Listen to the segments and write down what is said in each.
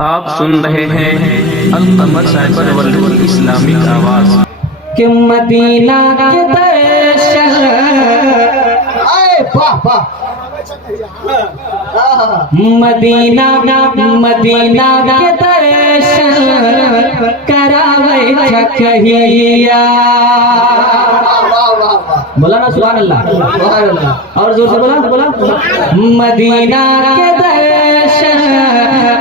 आप सुन रहे हैं अल-कमर साइबर वर्ल्ड इस्लामिक आवाज कि मदीना के दर्शन मदीना मदीना के दर्शन करावे छकहिया। बोला ना सुभान अल्लाह, और जोर से बोला मदीना के दर्शन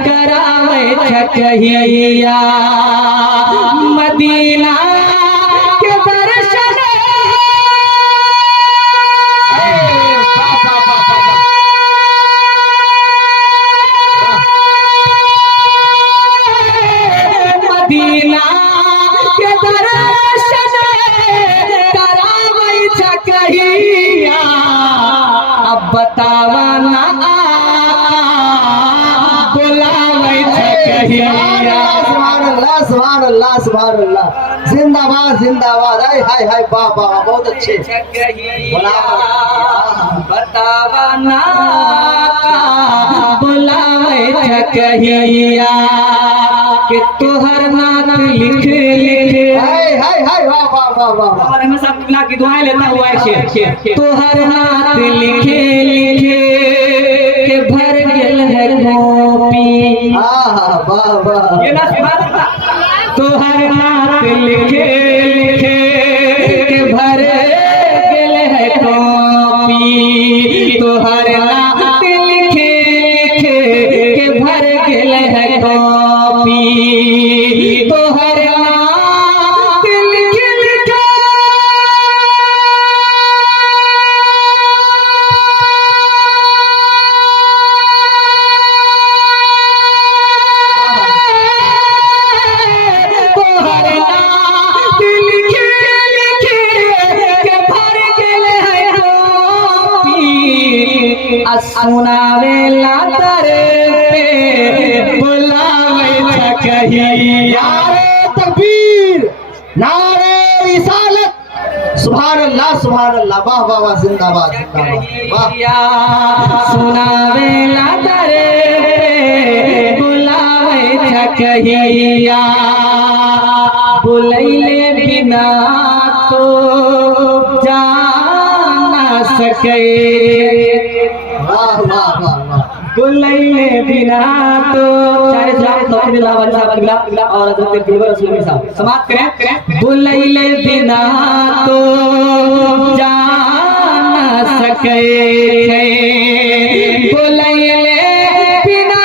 करावे छकहिया। मदीना के दर्शन मदीना के दर्शन करावे छकहिया। अब बतावा ना बुलावे छकहिया। सुभान अल्लाह सुभान अल्लाह, जिंदाबाद जिंदाबाद। हाय हाय हाय, वाह वाह, बहुत अच्छे। बतावा ना बुलावे छकहिया कि तोहर नाम लिख लिख। हाय हाय हाय, वाह वाह वाह वाह। और हमें सब मिला की दुआएं लेता हुआ है। तोहर नाम लिख लिख के भर गेल है कॉपी। वाह वाह, ये ना तोहर नाम लिख लिख के भर गेल है कॉपी। तोहर नाम लिख लिख के भर गेल है कॉपी। तोहर नाम लिख लिख तोहर नाम लिख लिख के भर गेल है कॉपी। आ सुनावे ला दरे पे बुलावे छकहिया। नारे तकबीर, नारे रिसालत। सुभान अल्लाह सुभान अल्लाह, वाह वाह वाह, जिंदाबाद जिंदाबाद, वाह। सुनावे ला दरे पे बुलावे छकहिया। बुलैले बिना तो जा ना सके। वाह वाह वाह वाह। बुलैले बिना तो सारे सलाम तो बिल्लाह वाले साहब बिल्लाह और हजरत दिलबर रसूल के साथ समाप्त करें। बुलैले बिना तो जा ना सके। बुलैले बिना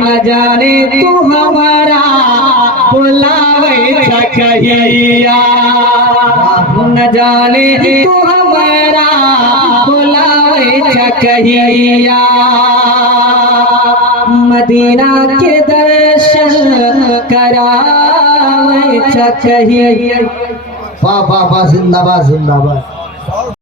न जाने तू हमारा बुलावे छकहिया। न जाने तू हमारा बुलावे छकहिया। मदीना के दर्शन करावे छकहिया। वाह वाह वाह, जिंदाबाद जिंदाबाद।